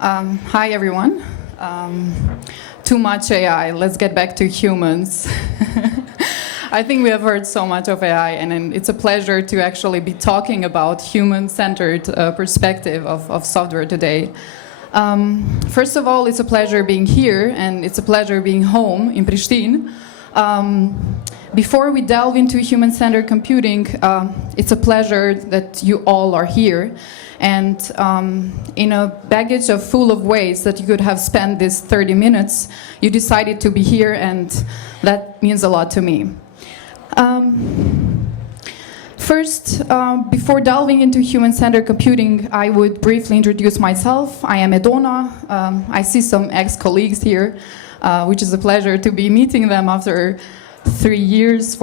Hi, everyone. Too much AI. Let's get back to humans. I think we have heard so much of AI, and it's a pleasure to actually be talking about human-centered perspective of software today. First of all, it's a pleasure being here, and it's a pleasure being home in Prishtina. Before we delve into human-centered computing, it's a pleasure that you all are here. And in a baggage full of ways that you could have spent these 30 minutes, you decided to be here, and that means a lot to me. First, before delving into human-centered computing, I would briefly introduce myself. I am Edona. I see some ex-colleagues here, which is a pleasure to be meeting them after 4 years.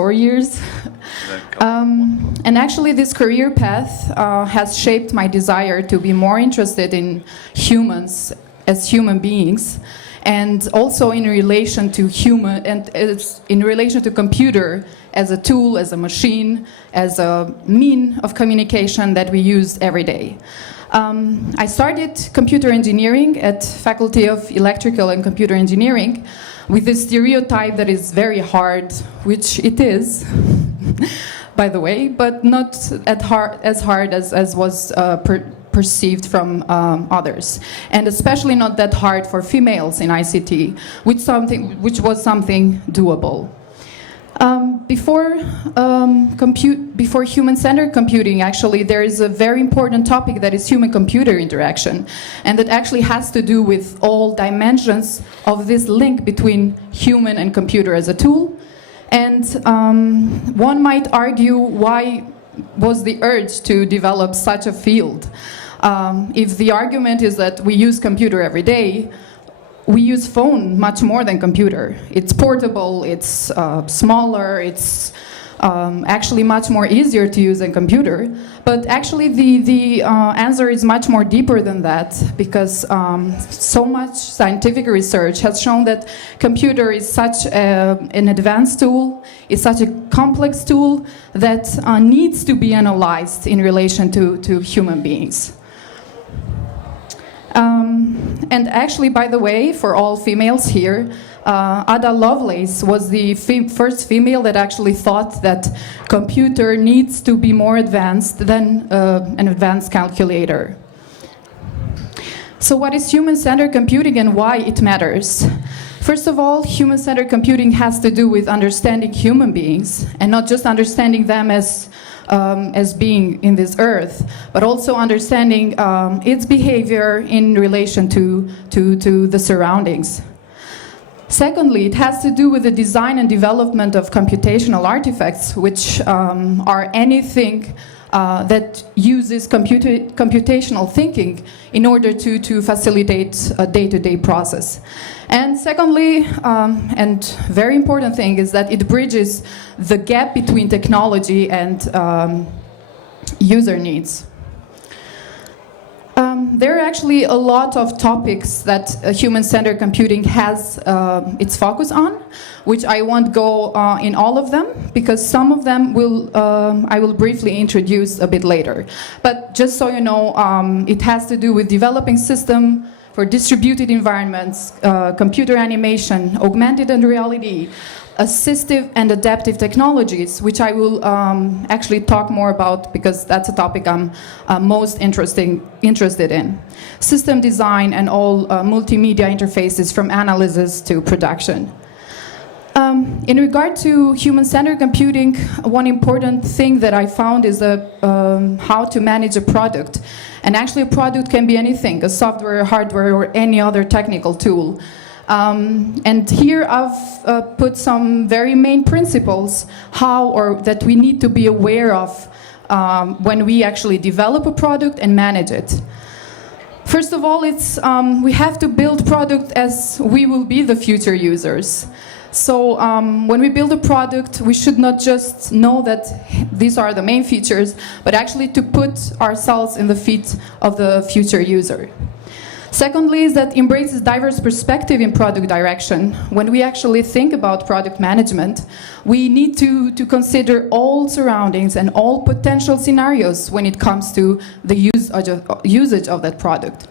And actually this career path has shaped my desire to be more interested in humans as human beings, and also in relation to in relation to computer as a tool, as a machine, as a mean of communication that we use every day. I started computer engineering at Faculty of Electrical and Computer Engineering with this stereotype that is very hard, which it is, by the way, but not as hard as was perceived from others, and especially not that hard for females in ICT, which was something doable. Before human-centered computing, actually, there is a very important topic that is human-computer interaction, and that actually has to do with all dimensions of this link between human and computer as a tool. And one might argue, why was the urge to develop such a field? If the argument is that we use computer every day, we use phone much more than computer. It's portable, it's smaller, it's actually much more easier to use than computer. But actually the answer is much more deeper than that, because so much scientific research has shown that computer is such an advanced tool, is such a complex tool that needs to be analyzed in relation to human beings. And actually, by the way, for all females here, Ada Lovelace was the first female that actually thought that computer needs to be more advanced than an advanced calculator. So what is human-centered computing and why it matters? First of all, human-centered computing has to do with understanding human beings, and not just understanding them as being in this earth, but also understanding its behavior in relation to the surroundings. Secondly, it has to do with the design and development of computational artifacts, which are anything that uses computational thinking in order to facilitate a day-to-day process. And secondly, and very important thing, is that it bridges the gap between technology and user needs. There are actually a lot of topics that human-centered computing has its focus on, which I won't go in all of them, because some of them I will briefly introduce a bit later. But just so you know, it has to do with developing system for distributed environments, computer animation, augmented reality, assistive and adaptive technologies, which I will actually talk more about, because that's a topic I'm most interested in. System design and all multimedia interfaces, from analysis to production. In regard to human-centered computing, one important thing that I found is how to manage a product. And actually a product can be anything, a software, hardware, or any other technical tool. And here I've put some very main principles that we need to be aware of when we actually develop a product and manage it. First of all, we have to build product as we will be the future users. So when we build a product, we should not just know that these are the main features, but actually to put ourselves in the feet of the future user. Secondly, is that embraces diverse perspective in product direction. When we actually think about product management, we need to consider all surroundings and all potential scenarios when it comes to the usage of that product.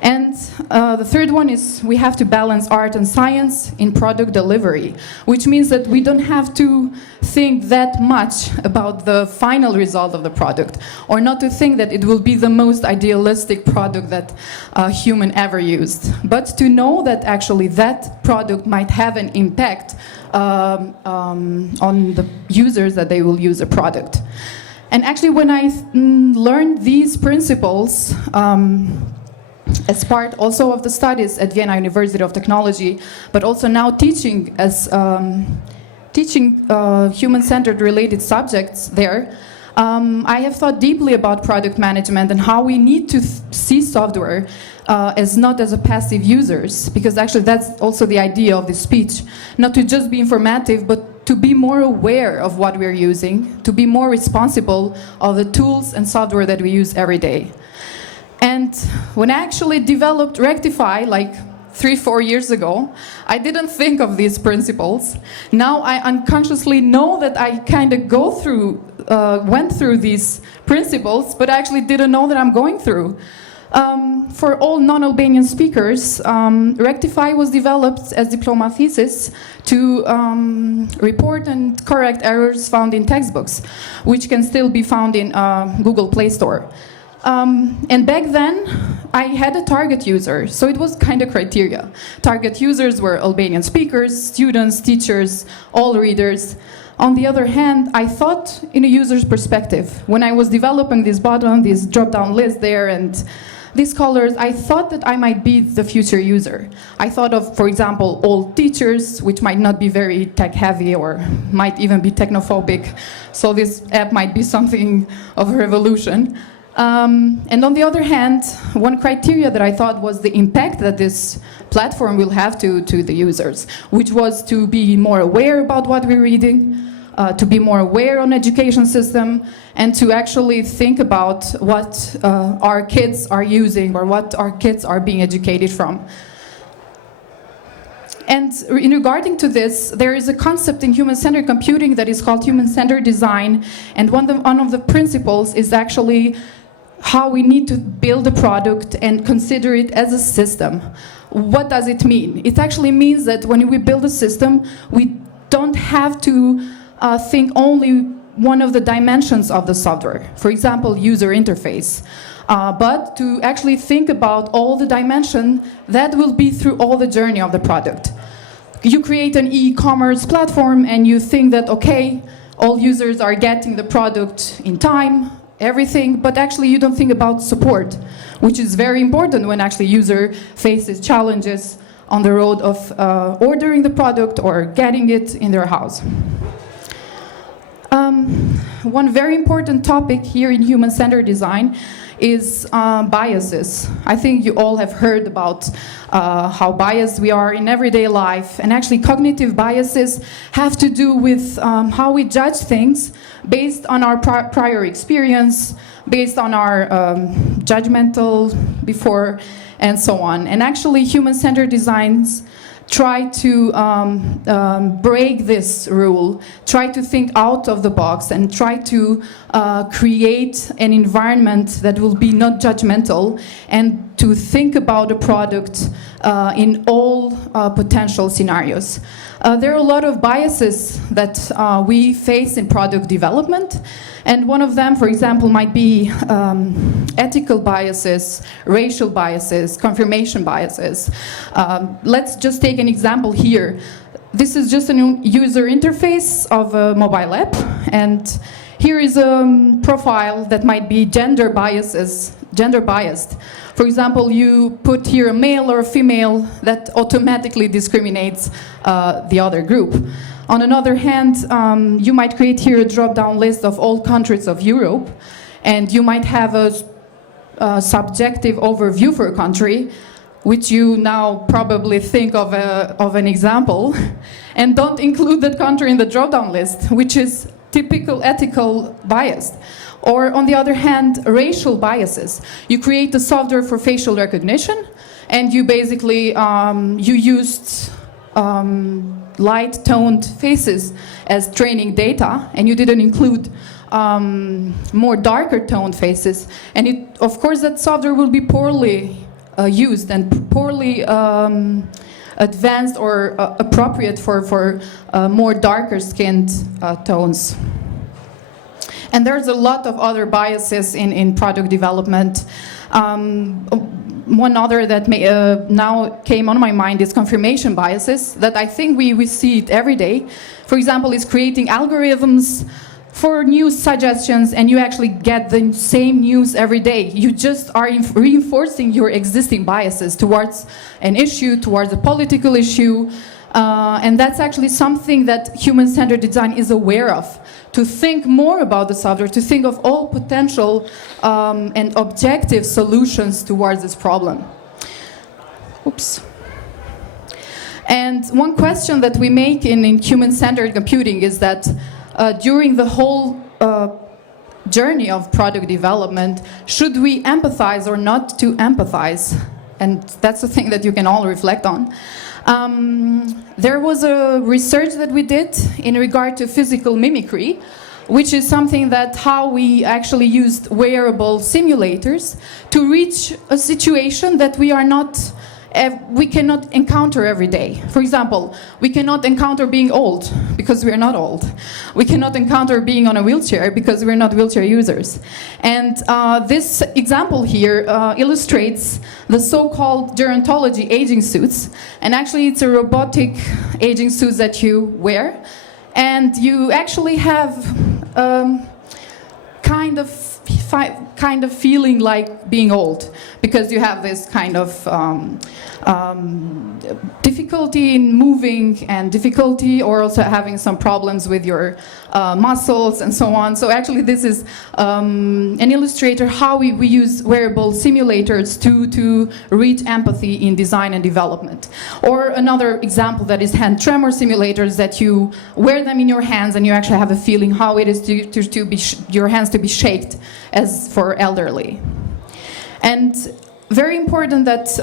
And the third one is we have to balance art and science in product delivery, which means that we don't have to think that much about the final result of the product, or not to think that it will be the most idealistic product that a human ever used, but to know that actually that product might have an impact on the users that they will use a product. And actually when I learned these principles, as part also of the studies at Vienna University of Technology, but also now teaching as human-centered related subjects there, I have thought deeply about product management and how we need to see software as not as a passive users, because actually that's also the idea of this speech, not to just be informative, but to be more aware of what we're using, to be more responsible of the tools and software that we use every day. And when I actually developed Rectify, like 3-4 years ago, I didn't think of these principles. Now I unconsciously know that I kind of went through these principles, but I actually didn't know that I'm going through. For all non-Albanian speakers, Rectify was developed as diploma thesis to report and correct errors found in textbooks, which can still be found in Google Play Store. And back then, I had a target user, so it was kind of criteria. Target users were Albanian speakers, students, teachers, all readers. On the other hand, I thought in a user's perspective. When I was developing this button, this drop-down list there, and these colors, I thought that I might be the future user. I thought of, for example, old teachers, which might not be very tech-heavy or might even be technophobic, so this app might be something of a revolution. And on the other hand, one criteria that I thought was the impact that this platform will have to the users, which was to be more aware about what we're reading, to be more aware on education system, and to actually think about what our kids are using or what our kids are being educated from. And in regarding to this, there is a concept in human-centered computing that is called human-centered design, and one of the principles is actually how we need to build a product and consider it as a system. What does it mean? It actually means that when we build a system, we don't have to think only one of the dimensions of the software, for example, user interface, but to actually think about all the dimensions that will be through all the journey of the product. You create an e-commerce platform and you think that, okay, all users are getting the product in time, everything, but actually you don't think about support, which is very important when actually user faces challenges on the road of ordering the product or getting it in their house. One very important topic here in human-centered design is biases. I think you all have heard about how biased we are in everyday life, and actually cognitive biases have to do with how we judge things based on our prior experience, based on our judgmental before, and so on. And actually human-centered designs try to break this rule, try to think out of the box, and try to create an environment that will be not judgmental, and to think about a product in all potential scenarios. There are a lot of biases that we face in product development, and one of them, for example, might be ethical biases, racial biases, confirmation biases. Let's just take an example here. This is just a user interface of a mobile app, and here is a profile that might be gender biased. For example, you put here a male or a female, that automatically discriminates the other group. On another hand, you might create here a drop-down list of all countries of Europe, and you might have a subjective overview for a country, which you now probably think of an example, and don't include that country in the drop-down list, which is typical ethical bias. Or on the other hand, racial biases. You create the software for facial recognition, and you basically you used light-toned faces as training data, and you didn't include more darker toned faces. And of course that software will be poorly used and poorly advanced or appropriate for more darker skinned tones. And there's a lot of other biases in product development. One other that now came on my mind is confirmation biases, that I think we see it every day. For example, is creating algorithms for news suggestions, and you actually get the same news every day. You just are reinforcing your existing biases towards an issue, towards a political issue, and that's actually something that human-centered design is aware of. To think more about the software, to think of all potential and objective solutions towards this problem. Oops. And one question that we make in human-centered computing is that during the whole journey of product development, should we empathize or not to empathize? And that's the thing that you can all reflect on. There was a research that we did in regard to physical mimicry, which is something that how we actually used wearable simulators to reach a situation that we cannot encounter every day. For example, we cannot encounter being old because we are not old. We cannot encounter being on a wheelchair because we are not wheelchair users. And this example here illustrates the so-called gerontology aging suits. And actually it's a robotic aging suit that you wear. And you actually have kind of feeling like being old, because you have this kind of difficulty in moving and difficulty or also having some problems with your muscles and so on. So actually this is an illustrator how we use wearable simulators to reach empathy in design and development. Or another example that is hand tremor simulators, that you wear them in your hands and you actually have a feeling how it is to be your hands to be shaked as for elderly. And very important that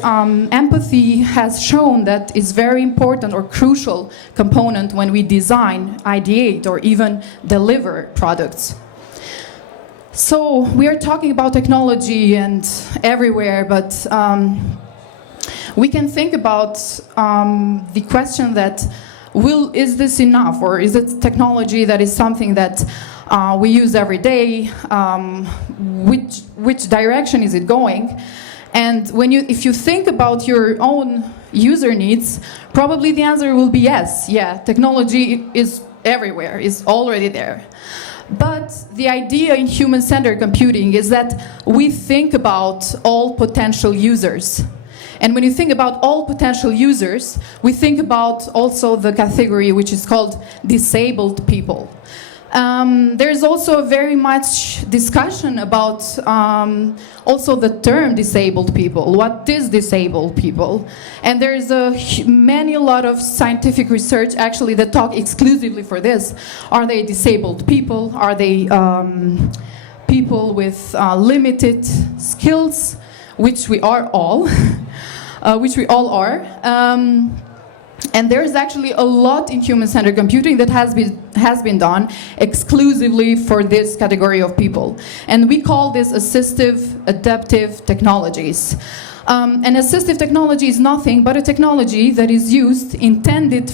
empathy has shown that is very important or crucial component when we design, ideate, or even deliver products. So we are talking about technology and everywhere, but we can think about the question that is this enough, or is it technology that is something that we use every day? Which direction is it going? And if you think about your own user needs, probably the answer will be yes. Yeah, technology is everywhere, is already there. But the idea in human-centered computing is that we think about all potential users. And when you think about all potential users, we think about also the category which is called disabled people. There's also very much discussion about also the term disabled people. What is disabled people? And there's a lot of scientific research actually that talk exclusively for this. Are they disabled people? Are they people with limited skills, which we are all, which we all are. And there is actually a lot in human-centered computing that has been done exclusively for this category of people. And we call this assistive adaptive technologies. And assistive technology is nothing but a technology that is intended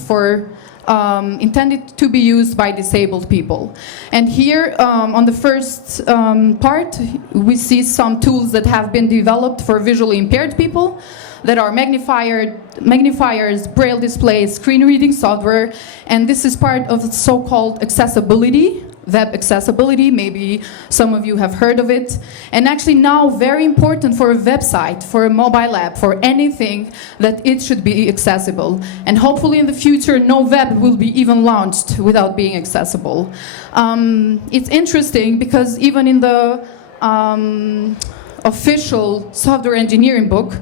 to be used by disabled people. And here on the first part, we see some tools that have been developed for visually impaired people, that are magnifiers, braille displays, screen reading software, and this is part of the so-called accessibility, web accessibility. Maybe some of you have heard of it. And actually now very important for a website, for a mobile app, for anything, that it should be accessible. And hopefully in the future no web will be even launched without being accessible. It's interesting because even in the official software engineering book,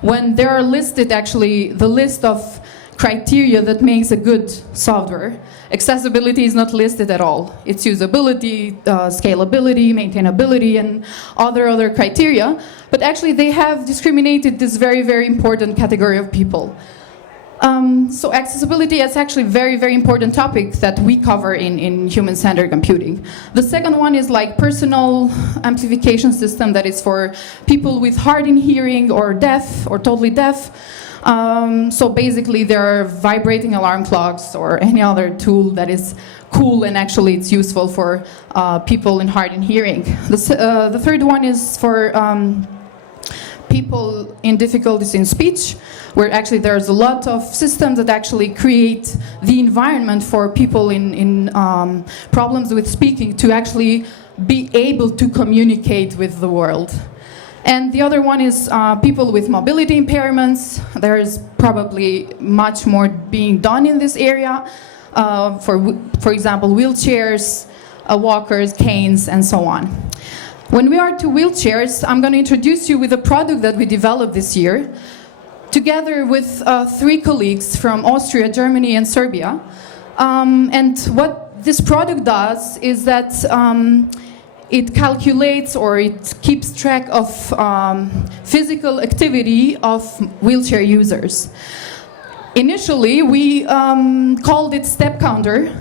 when there are listed actually the list of criteria that makes a good software, accessibility is not listed at all. It's usability, scalability, maintainability, and other criteria. But actually they have discriminated this very, very important category of people. So accessibility is actually a very, very important topic that we cover in human-centered computing. The second one is like personal amplification system that is for people with hard in hearing or deaf or totally deaf. So basically there are vibrating alarm clocks or any other tool that is cool and actually it's useful for people in hard in hearing. The third one is for people in difficulties in speech, where actually there's a lot of systems that actually create the environment for people in problems with speaking to actually be able to communicate with the world. And the other one is people with mobility impairments. There is probably much more being done in this area. For example, wheelchairs, walkers, canes, and so on. When we are to wheelchairs, I'm going to introduce you with a product that we developed this year, together with 3 colleagues from Austria, Germany, and Serbia. And what this product does is that it calculates or it keeps track of physical activity of wheelchair users. Initially, we called it step counter,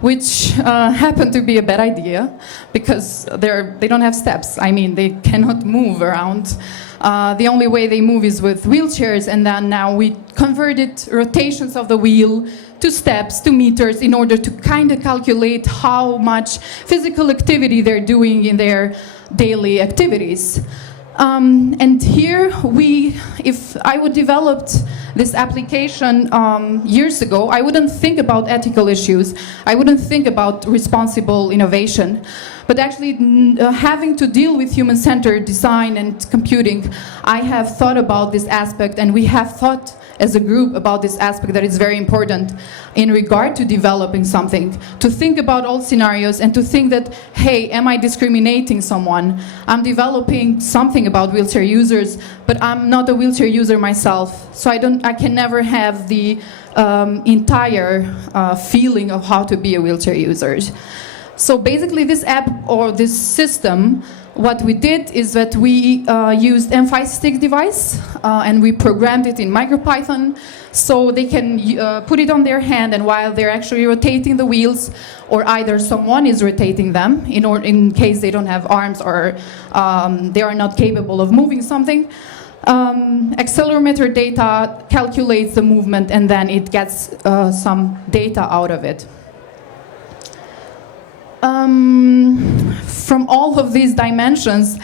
which happened to be a bad idea because they don't have steps. I mean, they cannot move around. The only way they move is with wheelchairs, and then now we converted rotations of the wheel to steps, to meters, in order to kind of calculate how much physical activity they're doing in their daily activities. And here if I would developed this application years ago, I wouldn't think about ethical issues. I wouldn't think about responsible innovation. But actually having to deal with human-centered design and computing, I have thought about this aspect, and we have thought as a group about this aspect that is very important in regard to developing something, to think about all scenarios and to think that, hey, am I discriminating someone? I'm developing something about wheelchair users, but I'm not a wheelchair user myself, so I can never have the entire feeling of how to be a wheelchair user. So basically this app or this system, what we did is that we used M5 device and we programmed it in MicroPython so they can put it on their hand, and while they're actually rotating the wheels, or either someone is rotating them in case they don't have arms or they are not capable of moving something, accelerometer data calculates the movement and then it gets some data out of it. From all of these dimensions,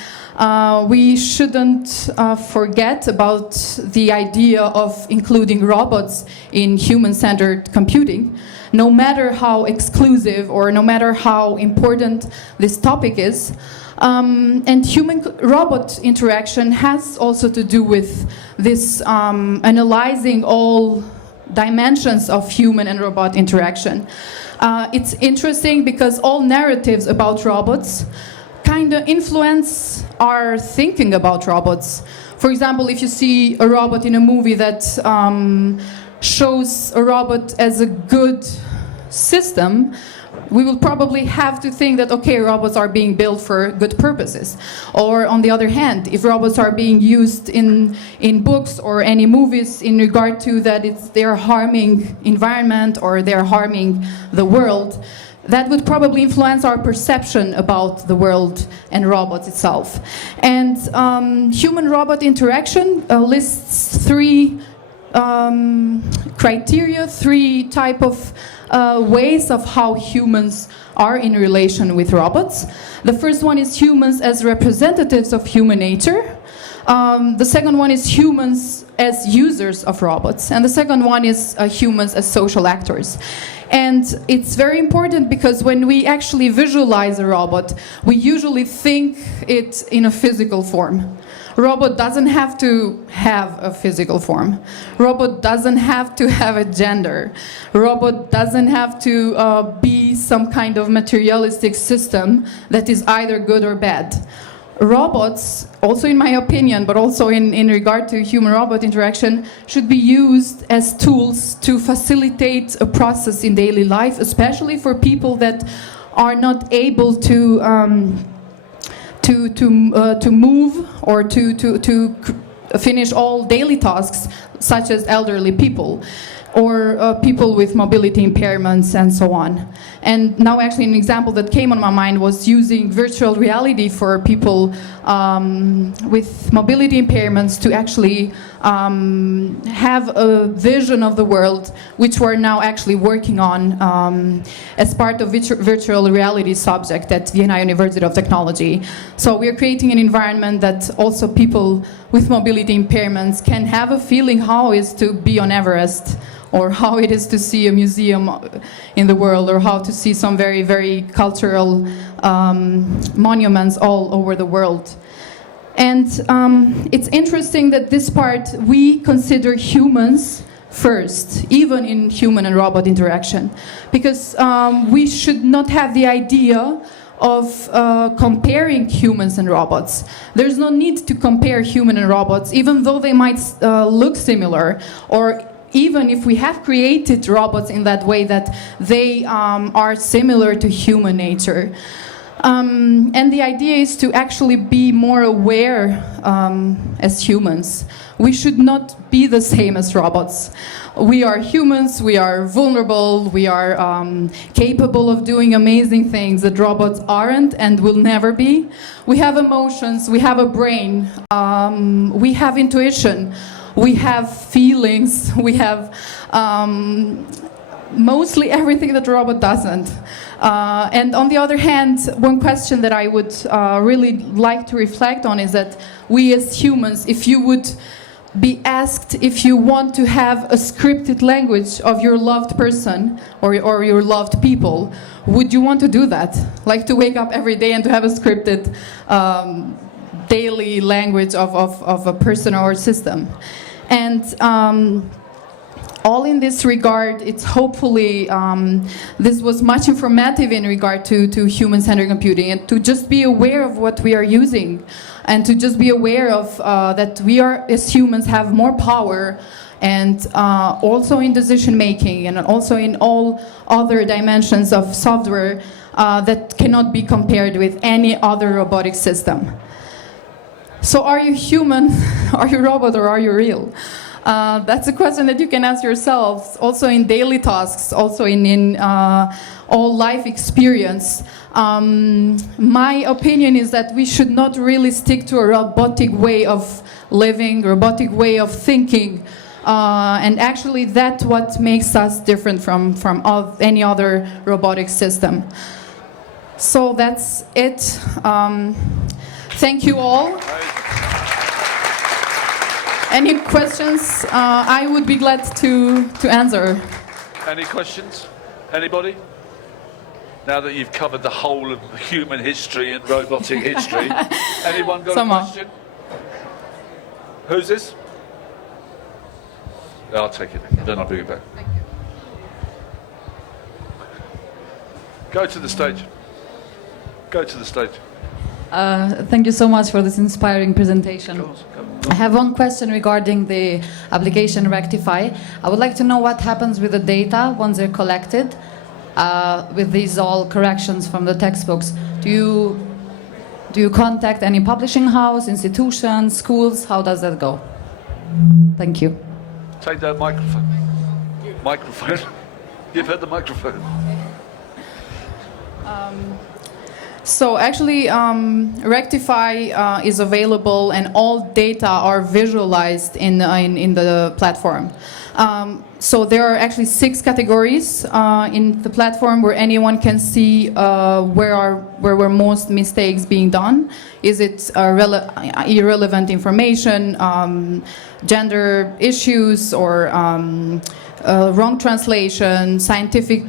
we shouldn't forget about the idea of including robots in human-centered computing. No matter how exclusive or no matter how important this topic is. And human-robot interaction has also to do with this analyzing all dimensions of human and robot interaction. It's interesting because all narratives about robots kind of influence our thinking about robots. For example, if you see a robot in a movie that shows a robot as a good system, we will probably have to think that, okay, robots are being built for good purposes. Or on the other hand, if robots are being used in books or any movies in regard to that they're harming environment or they're harming the world, that would probably influence our perception about the world and robots itself. And human-robot interaction lists 3 criteria, 3 type of ways of how humans are in relation with robots. The first one is humans as representatives of human nature. The second one is humans as users of robots. And the second one is humans as social actors. And it's very important because when we actually visualize a robot, we usually think it in a physical form. Robot doesn't have to have a physical form. Robot doesn't have to have a gender. Robot doesn't have to be some kind of materialistic system that is either good or bad. Robots, also in my opinion, but also in regard to human-robot interaction, should be used as tools to facilitate a process in daily life, especially for people that are not able to move or to finish all daily tasks, such as elderly people or people with mobility impairments and so on. And now actually an example that came on my mind was using virtual reality for people with mobility impairments to actually have a vision of the world, which we're now actually working on as part of virtual reality subject at Vienna University of Technology. So we're creating an environment that also people with mobility impairments can have a feeling how it is to be on Everest, or how it is to see a museum in the world, or how to see some very, very cultural monuments all over the world. And it's interesting that this part, we consider humans first, even in human and robot interaction, because we should not have the idea of comparing humans and robots. There's no need to compare human and robots, even though they might look similar, or even if we have created robots in that way that they are similar to human nature. And the idea is to actually be more aware as humans. We should not be the same as robots. We are humans, we are vulnerable, we are capable of doing amazing things that robots aren't and will never be. We have emotions, we have a brain, we have intuition, we have feelings, we have mostly everything that a robot doesn't. And on the other hand, one question that I would really like to reflect on is that we as humans, if you would be asked if you want to have a scripted language of your loved person or your loved people, would you want to do that? Like to wake up every day and to have a scripted daily language of a person or system? And all in this regard, it's hopefully, this was much informative in regard to human-centered computing, and to just be aware of what we are using, and to just be aware of that we are, as humans, have more power, and also in decision-making, and also in all other dimensions of software that cannot be compared with any other robotic system. So are you human, are you robot, or are you real? That's a question that you can ask yourselves, also in daily tasks, also in all life experience. My opinion is that we should not really stick to a robotic way of living, robotic way of thinking, and actually that's what makes us different from any other robotic system. So that's it. Thank you all. Any questions? I would be glad to answer. Any questions? Anybody? Now that you've covered the whole of human history and robotic history, anyone got a question? Who's this? I'll take it. Then I'll bring it back. Thank you. Go to the stage. Go to the stage. Thank you so much for this inspiring presentation. I have one question regarding the application Rectify. I would like to know what happens with the data once they're collected, with these all corrections from the textbooks. Do you contact any publishing house, institutions, schools? How does that go? Thank you. Take that microphone. Microphone. Give her the microphone. So actually, Rectify is available, and all data are visualized in the platform. So there are actually 6 categories in the platform where anyone can see where were most mistakes being done. Is it irrelevant information, gender issues, or wrong translation, scientific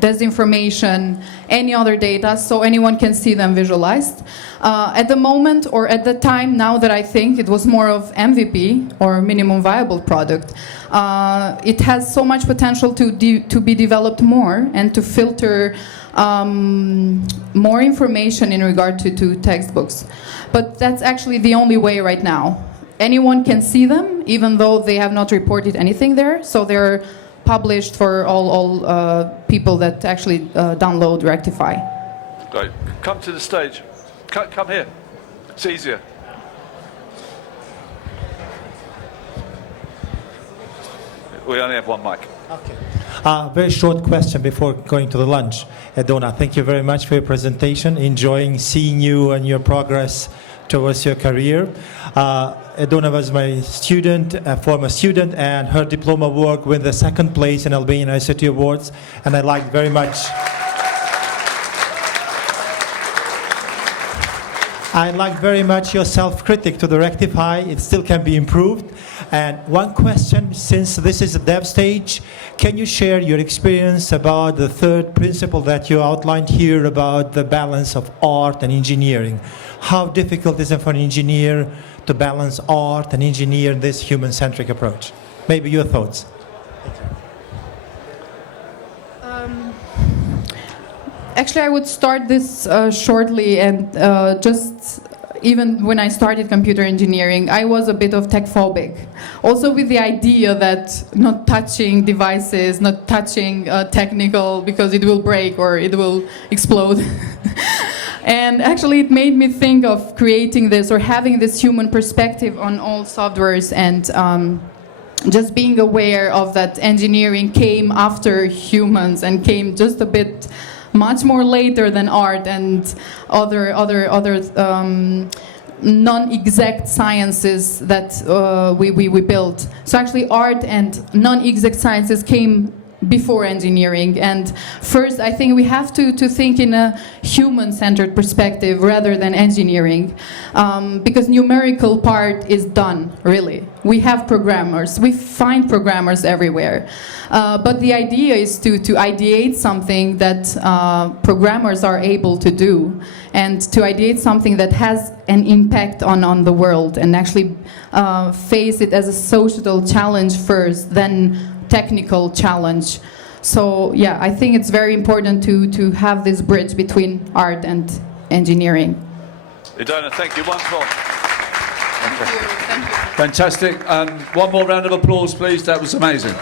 disinformation, any other data, so anyone can see them visualized. At the moment, or at the time, now that I think it was more of MVP, or minimum viable product, it has so much potential to be developed more and to filter more information in regard to textbooks. But that's actually the only way right now. Anyone can see them, even though they have not reported anything there. So they're published for all people that actually download Rectify. Great. Come to the stage. Come here. It's easier. We only have one mic. Okay. Very short question before going to the lunch. Edona, thank you very much for your presentation. Enjoying seeing you and your progress towards your career. Edona was my student, a former student, and her diploma work won the second place in Albanian ICT Awards, and I liked very much. I like very much your self-critic to the rectify. It still can be improved. And one question, since this is a dev stage, can you share your experience about the third principle that you outlined here about the balance of art and engineering? How difficult is it for an engineer to balance art and engineer this human-centric approach? Maybe your thoughts. Actually, I would start this shortly, and just even when I started computer engineering, I was a bit of tech-phobic. Also with the idea that not touching devices, not touching technical, because it will break or it will explode. And actually it made me think of creating this or having this human perspective on all softwares, and just being aware of that engineering came after humans and came just a bit much more later than art and other non-exact sciences that we built. So actually art and non-exact sciences came before engineering, and first I think we have to think in a human-centered perspective rather than engineering, because numerical part is done, really. We have programmers, we find programmers everywhere, but the idea is to ideate something that programmers are able to do, and to ideate something that has an impact on the world, and actually face it as a societal challenge first, then technical challenge. So yeah, I think it's very important to have this bridge between art and engineering. Edona, thank you. Wonderful. Thank you. Fantastic. One more round of applause, please. That was amazing.